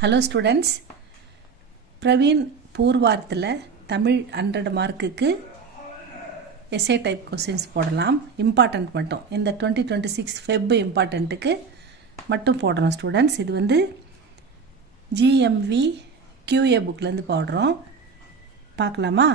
Hello students, Praveen பூர்வார்த்தில் Tamil 100 மார்க்குக்கு S A type questions போடலாம். Important மட்டும் இந்த 2026 ஃபெப் இம்பார்ட்டண்ட்டுக்கு மட்டும் போடுறோம் ஸ்டூடெண்ட்ஸ். இது வந்து ஜிஎம்வி கியூஏ புக்லேருந்து போடுறோம். பார்க்கலாமா?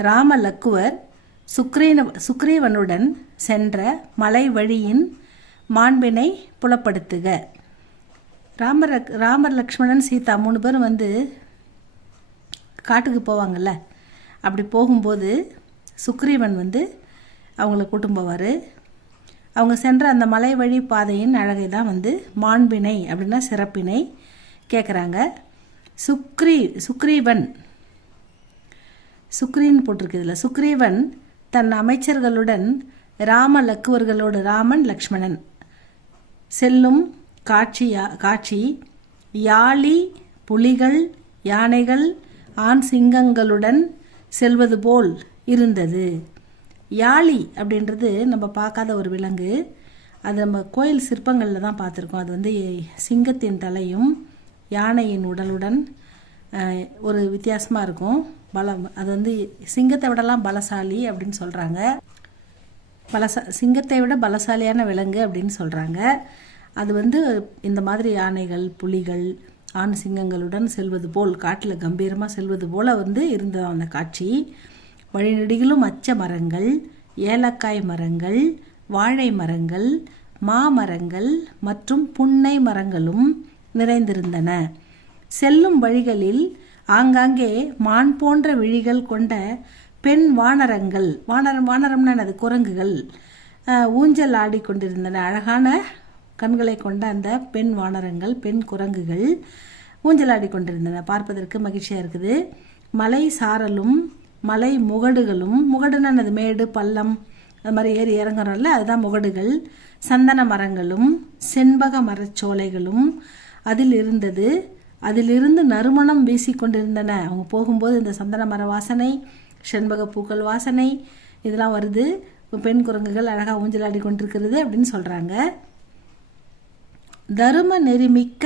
ராம லக்குவர் சுக்ரீவனுடன் சென்ற மலை வழியின் மாண்பினை புலப்படுத்துக. ராமர் லக்ஷ்மணன் சீதா 3 பேரும் வந்து காட்டுக்கு போவாங்கள்ல. அப்படி போகும்போது சுக்ரீவன் வந்து அவங்கள கூட்டும் போவார். அவங்க சென்ற அந்த மலை வழி பாதையின் அழகை தான் வந்து மாண்பினை அப்படின்னா சிறப்பினை கேட்குறாங்க. சுக்ரீன் போட்டிருக்கு இதில். சுக்ரீவன் தன் அமைச்சர்களுடன் ராம லக்குவர்களோடு, ராமன் லக்ஷ்மணன் செல்லும் காட்சி யாளி புலிகள் யானைகள் ஆண் சிங்கங்களுடன் செல்வது போல் இருந்தது. யாளி அப்படின்றது நம்ம பார்க்காத ஒரு விலங்கு. அது நம்ம கோயில் சிற்பங்களில் தான் பார்த்துருக்கோம். அது வந்து சிங்கத்தின் தலையும் யானையின் உடலுடன் ஒரு வித்தியாசமாக இருக்கும். அது வந்து சிங்கத்தை விடலாம் பலசாலி அப்படின்னு சொல்கிறாங்க. சிங்கத்தை விட பலசாலியான விலங்கு அப்படின்னு சொல்கிறாங்க. அது வந்து இந்த மாதிரி யானைகள் புலிகள் ஆண் சிங்கங்களுடன் செல்வது போல், காட்டில் கம்பீரமாக செல்வது போல் வந்து இருந்தது அந்த காட்சி. வழிநெடுகிலும் அச்ச மரங்கள், ஏலக்காய் மரங்கள், வாழை மரங்கள், மாமரங்கள் மற்றும் புன்னை மரங்களும் நிறைந்திருந்தன. செல்லும் வழிகளில் ஆங்காங்கே மான் போன்ற விழிகள் கொண்ட பெண் வானரங்கள், வானரம்னா அது குரங்குகள், ஊஞ்சல் ஆடிக்கொண்டிருந்தன. அழகான கண்களை கொண்ட அந்த பெண் வானரங்கள், பெண் குரங்குகள் ஊஞ்சலாடி கொண்டிருந்தன. பார்ப்பதற்கு மகிழ்ச்சியாக இருக்குது. மலை சாரலும் மலை முகடுகளும், முகடுன்னா அது மேடு பள்ளம் அது மாதிரி ஏறி இறங்குறோம்ல, அதுதான் முகடுகள். சந்தன மரங்களும் செண்பக மரச்சோலைகளும் அதிலிருந்து நறுமணம் வீசிக்கொண்டிருந்தன. அவங்க போகும்போது இந்த சந்தன மர வாசனை, செண்பக பூக்கள் வாசனை இதெல்லாம் வருது. பெண் குரங்குகள் அழகாக ஊஞ்சலாடி கொண்டிருக்கிறது அப்படின்னு சொல்கிறாங்க. தரும நெறிமிக்க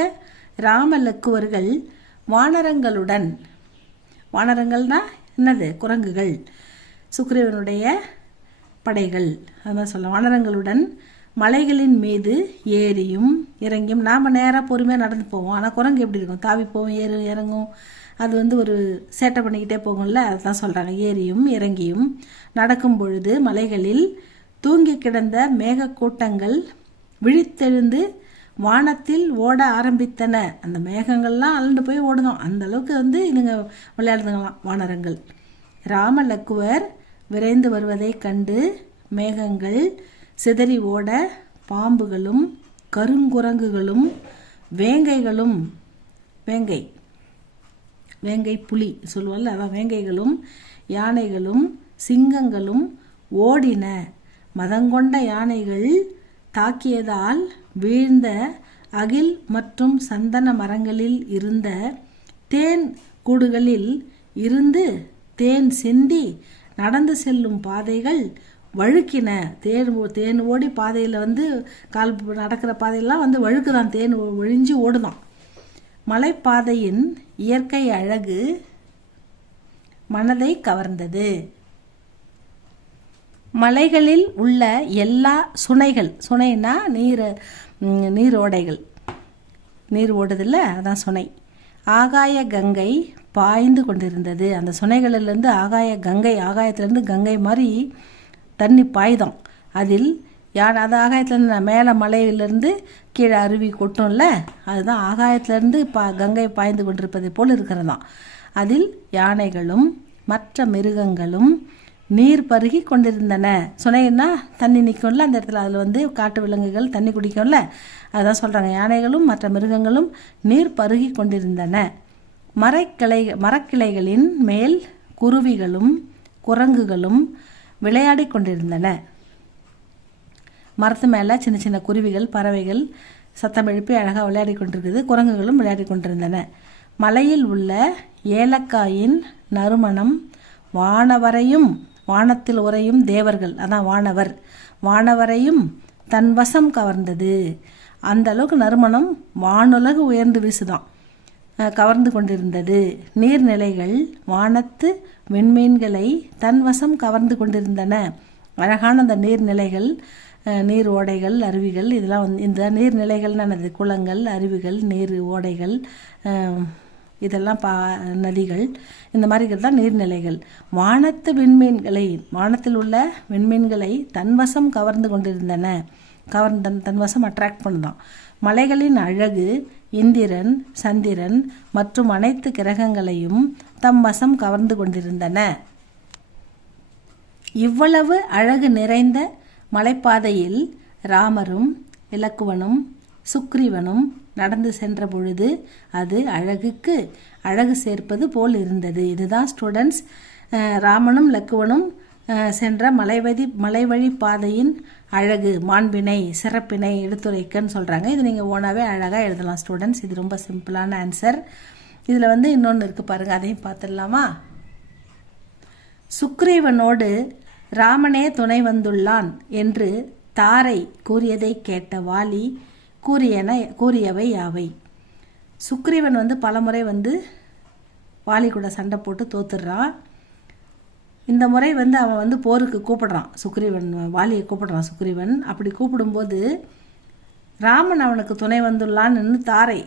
ராம லக்குவர்கள் வானரங்களுடன், வானரங்கள்னா என்னது? குரங்குகள், சுக்ரீவனுடைய படைகள் அது மாதிரி சொல்லலாம். வானரங்களுடன் மலைகளின் மீது ஏறியும் இறங்கியும், நாம் நேராக பொறுமையாக நடந்து போவோம். ஆனால் குரங்கு எப்படி இருக்கும்? தாவி போவோம், இறங்கும். அது வந்து ஒரு சேட்டை பண்ணிக்கிட்டே போகும்ல, அதுதான் சொல்கிறாங்க. ஏறியும் இறங்கியும் நடக்கும் பொழுது மலைகளில் தூங்கி கிடந்த மேகக்கூட்டங்கள் விழித்தெழுந்து வானத்தில் ஓட ஆரம்பித்தன. அந்த மேகங்கள்லாம் அலண்டு போய் ஓடுதோம். அந்த அளவுக்கு வந்து இதுங்க விளையாடுதுங்களாம் வானரங்கள். ராம லக்குவர் விரைந்து வருவதை கண்டு மேகங்கள் சிதறி ஓட பாம்புகளும் கருங்குரங்குகளும் வேங்கைகளும், வேங்கை புலி சொல்லுவோம்ல, அதான் வேங்கைகளும் யானைகளும் சிங்கங்களும் ஓடின. மதங்கொண்ட யானைகள் தாக்கியதால் வீழ்ந்த அகில் மற்றும் சந்தன மரங்களில் இருந்த தேன் கூடுகளில் இருந்து தேன் சிந்தி நடந்து செல்லும் பாதைகள் வழுக்கின. தேன் ஓடி பாதையில் வந்து கால் நடக்கிற பாதையெல்லாம் வந்து வழுக்குதான், தேன் ஒழிஞ்சு ஓடுதான். மலைப்பாதையின் இயற்கை அழகு மனதை கவர்ந்தது. மலைகளில் உள்ள எல்லா சுனைனா நீரோடைகள், நீர் ஓடுதில்ல, அதான் சுனை. ஆகாய கங்கை பாய்ந்து கொண்டிருந்தது. அந்த சுனைகளிலிருந்து ஆகாயத்திலேருந்து கங்கை மாதிரி தண்ணி பாய்தோம். அதில் அது ஆகாயத்துலேருந்து மேலே மலையிலேருந்து கீழே அருவி கொட்டும்ல, அதுதான் ஆகாயத்திலேருந்து கங்கை பாய்ந்து கொண்டிருப்பதை போல் இருக்கிறதாம். அதில் யானைகளும் மற்ற மிருகங்களும் நீர் பருகி கொண்டிருந்தன. சுனைன்னா தண்ணி நிற்கும்ல அந்த இடத்துல, அதில் வந்து காட்டு விலங்குகள் தண்ணி குடிக்கும்ல, அதுதான் சொல்கிறாங்க. யானைகளும் மற்ற மிருகங்களும் நீர் பருகி கொண்டிருந்தன. மரக்கிளைகளின் மேல் குருவிகளும் குரங்குகளும் விளையாடி கொண்டிருந்தன. மரத்து மேலே சின்ன சின்ன குருவிகள் பறவைகள் சத்தம் எழுப்பி அழகாக விளையாடி கொண்டிருக்குது. குரங்குகளும் விளையாடி கொண்டிருந்தன. மலையில் உள்ள ஏலக்காயின் நறுமணம் வானத்தில் உறையும் தேவர்கள், அதான் வானவரையும் தன் வசம் கவர்ந்தது. அந்த அளவுக்கு நறுமணம் வானுலகு உயர்ந்து வீசுதான். கவர்ந்து கொண்டிருந்தது. நீர்நிலைகள் வானத்து விண்மீன்களை தன்வசம் கவர்ந்து கொண்டிருந்தன. அழகான அந்த நீர்நிலைகள், நீர் ஓடைகள், அருவிகள், இதெல்லாம் இந்த நீர்நிலைகள்னானது குளங்கள், அருவிகள், நீர் ஓடைகள், இதெல்லாம் நதிகள், இந்த மாதிரி தான் நீர்நிலைகள். வானத்து விண்மீன்களை, வானத்தில் உள்ள விண்மீன்களை தன்வசம் கவர்ந்து கொண்டிருந்தன. தன்வசம் அட்ராக்ட் பண்ணுதான். மலைகளின் அழகு இந்திரன், சந்திரன் மற்றும் அனைத்து கிரகங்களையும் தம் வசம் கவர்ந்து கொண்டிருந்தன. இவ்வளவு அழகு நிறைந்த மலைப்பாதையில் ராமரும் இலக்குவனும் சுக்ரீவனும் நடந்து சென்ற பொழுது அது அழகுக்கு அழகு சேர்ப்பது போல் இருந்தது. இதுதான் ஸ்டூடெண்ட்ஸ் ராமனும் லக்குவனும் சென்ற மலைவழி பாதையின் அழகு, மாண்பினை, சிறப்பினை எடுத்துரைக்கன்னு சொல்கிறாங்க. இது நீங்கள் ஓனாவே அழகாக எழுதலாம் ஸ்டூடெண்ட்ஸ். இது ரொம்ப சிம்பிளான ஆன்சர். இதில் இன்னொன்று இருக்குது பாருங்கள், அதையும் பார்த்துடலாமா? சுக்ரீவனோடு ராமனே துணை வந்துள்ளான் என்று தாரை கூறியதை கேட்ட வாலி கூறியவை யாவை? சுக்ரீவன் பலமுறை வாலி கூட சண்டை போட்டு தோத்துடுறான். இந்த முறை அவன் போருக்கு கூப்பிடுறான். வாலியை கூப்பிடுறான் சுக்ரீவன். அப்படி கூப்பிடும்போது ராமன் அவனுக்கு துணை வந்துள்ளான்னு தாரை,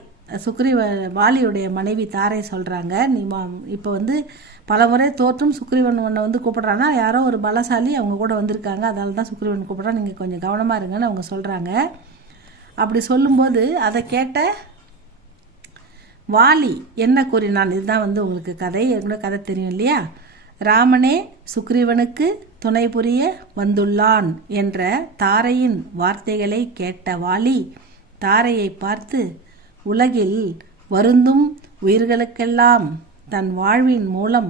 வாலியுடைய மனைவி தாரை சொல்கிறாங்க. நீ இப்போ பலமுறை தோற்றும் சுக்ரீவன் உன்னை கூப்பிடுறான்னா யாரோ ஒரு பலசாலி அவங்க கூட வந்திருக்காங்க, அதனால தான் சுக்ரீவன் கூப்பிட்றான், நீங்கள் கொஞ்சம் கவனமாக இருங்கன்னு அவங்க சொல்கிறாங்க. அப்படி சொல்லும்போது அதை கேட்ட வாலி என்ன கூறினான்? இதுதான் உங்களுக்கு கதை, கூட கதை தெரியும் இல்லையா? ராமனே சுக்ரீவனுக்கு துணை புரிய வந்துள்ளான் என்ற தாரையின் வார்த்தைகளை கேட்ட வாலி தாரையை பார்த்து, உலகில் வருந்தும் உயிர்களுக்கெல்லாம் தன் வாழ்வின் மூலம்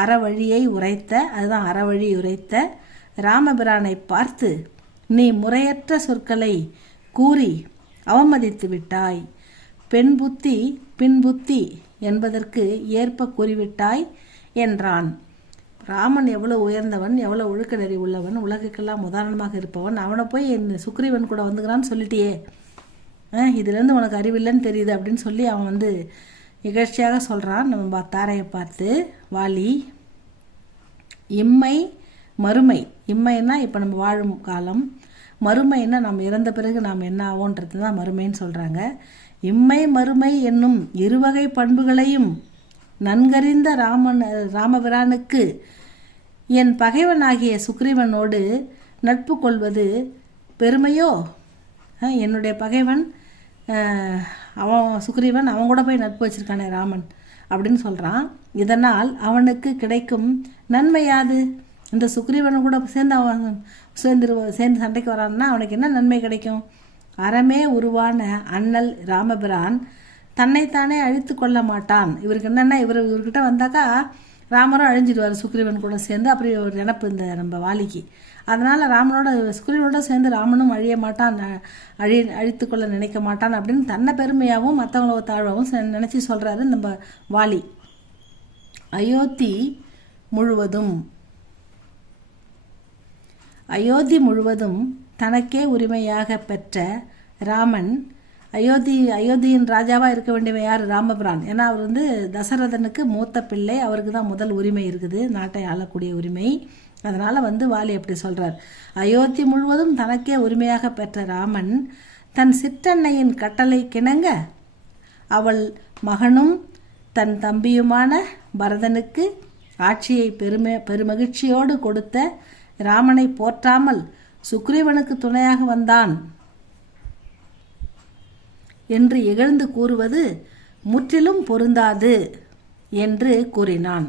அறவழியை உரைத்த ராமபிரானை பார்த்து, நீ முறையற்ற சொற்களை கூறி அவமதித்து விட்டாய். பெண் புத்தி பின் புத்தி என்பதற்கு ஏற்ப கூறிவிட்டாய் என்றான். ராமன் எவ்வளோ உயர்ந்தவன், எவ்வளோ ஒழுக்க நெறி உள்ளவன், உலகுக்கெல்லாம் உதாரணமாக இருப்பவன், அவனை போய் சுக்ரீவன் கூட வந்துக்கிறான்னு சொல்லிட்டியே, இதுலேருந்து உனக்கு அறிவில்லைன்னு தெரியுது அப்படின்னு சொல்லி அவன் இகழ்ச்சியாக சொல்கிறான். நம்ம தாரையை பார்த்து வாலி. இம்மை மறுமை, இம்மைன்னா இப்போ நம்ம வாழும் காலம், மறுமைன்னா நம்ம இறந்த பிறகு நாம் என்ன ஆவோன்றது தான் மறுமைன்னு சொல்கிறாங்க. இம்மை மறுமை என்னும் இருவகை பண்புகளையும் நன்கறிந்த ராமபிரானுக்கு என் பகைவனாகிய சுக்ரீவனோடு நட்பு கொள்வது பெருமையோ? என்னுடைய பகைவன் சுக்ரீவன் அவன் கூட போய் நட்பு வச்சிருக்கானே ராமன் அப்படின்னு சொல்கிறான். இதனால் அவனுக்கு கிடைக்கும் நன்மையாது? இந்த சுக்ரீவனு கூட சேர்ந்து சண்டைக்கு வரான்னா அவனுக்கு என்ன நன்மை கிடைக்கும்? அறமே உருவான அண்ணல் ராமபிரான் தன்னைத்தானே அழித்து கொள்ள மாட்டான். இவருக்கு என்னென்னா இவர்கிட்ட வந்தாக்கா ராமரும் அழிஞ்சிடுவார் சுக்ரீவன் கூட சேர்ந்து. அப்படி ஒரு நினப்பு இந்த நம்ம வாலிக்கு. அதனால் சுக்ரீவனோட சேர்ந்து ராமனும் அழிய மாட்டான், அழித்து கொள்ள நினைக்க மாட்டான் அப்படின்னு தன்னை பெருமையாகவும் மற்றவங்கள தாழ்வாகவும் நினச்சி சொல்கிறாரு நம்ம வாலி. அயோத்தி முழுவதும் தனக்கே உரிமையாக பெற்ற ராமன், அயோத்தியின் ராஜாவாக இருக்க வேண்டியவன் யார்? ராமபிரான். ஏன்னா அவர் தசரதனுக்கு மூத்த பிள்ளை, அவருக்கு தான் முதல் உரிமை இருக்குது, நாட்டை ஆளக்கூடிய உரிமை. அதனால் வாலி அப்படி சொல்கிறார். அயோத்தி முழுவதும் தனக்கே உரிமையாக பெற்ற ராமன் தன் சிற்றன்னையின் கட்டளை கிணங்க அவள் மகனும் தன் தம்பியுமான பரதனுக்கு ஆட்சியை பெருமகிழ்ச்சியோடு கொடுத்த ராமனை போற்றாமல் சுக்ரீவனுக்கு துணையாக வந்தான் என்று இகழ்ந்து கூறுவது முற்றிலும் பொருந்தாது என்று கூறினான்.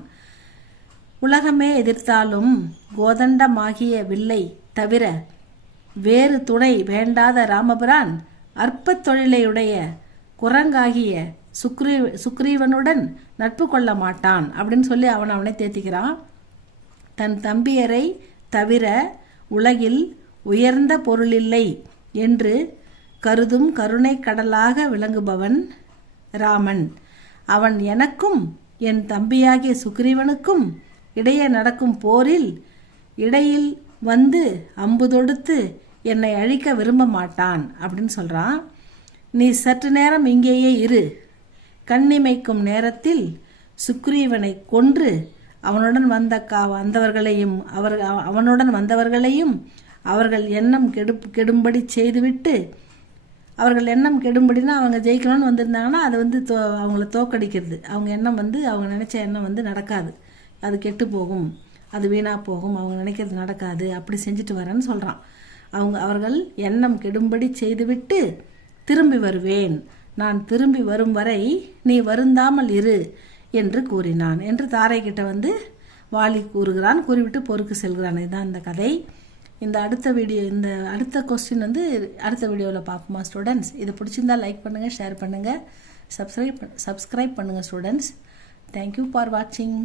உலகமே எதிர்த்தாலும் கோதண்டமாகிய வில்லை தவிர வேறு துணை வேண்டாத ராமபிரான் அற்பத் தொழிலையுடைய குரங்காகிய சுக்ரீவனுடன் நட்பு கொள்ள மாட்டான் அப்படின்னு சொல்லி அவனை தேத்திக்கிறான். தன் தம்பியரை தவிர உலகில் உயர்ந்த பொருளில்லை என்று கருதும் கருணை கடலாக விளங்குபவன் ராமன். அவன் எனக்கும் என் தம்பியாகிய சுக்ரீவனுக்கும் இடையே நடக்கும் போரில் இடையில் அம்பு தொடுத்து என்னை அழிக்க விரும்ப மாட்டான் அப்படின்னு சொல்கிறான். நீ சற்று நேரம் இங்கேயே இரு. கண்ணிமைக்கும் நேரத்தில் சுக்ரீவனை கொன்று அவனுடன் வந்தவர்களையும் அவர்கள் எண்ணம் கெடும்படி செய்துவிட்டு, அவர்கள் எண்ணம் கெடும்படினா அவங்க ஜெயிக்கணும்னு வந்திருந்தாங்கன்னா அது வந்து அவங்கள தோக்கடிக்கிறது. அவங்க எண்ணம் வந்து அவங்க நினச்ச எண்ணம் வந்து நடக்காது, அது கெட்டு போகும், அது வீணாக போகும், அவங்க நினைக்கிறது நடக்காது, அப்படி செஞ்சுட்டு வரேன்னு சொல்கிறான். அவர்கள் எண்ணம் கெடும்படி செய்துவிட்டு திரும்பி வருவேன். நான் திரும்பி வரும் வரை நீ வருந்தாமல் இரு என்று கூறினான் என்று தாரை கிட்ட வந்து வாலி கூறுகிறான். கூறிவிட்டு போருக்கு செல்கிறான். இதுதான் இந்த கதை. இந்த அடுத்த கொஸ்டின் வந்து அடுத்த வீடியோவில் பார்ப்போமா ஸ்டூடெண்ட்ஸ்? இது பிடிச்சிருந்தா லைக் பண்ணுங்கள், ஷேர் பண்ணுங்கள், சப்ஸ்கிரைப் பண்ணுங்கள் ஸ்டூடெண்ட்ஸ். தேங்க்யூ ஃபார் வாட்சிங்.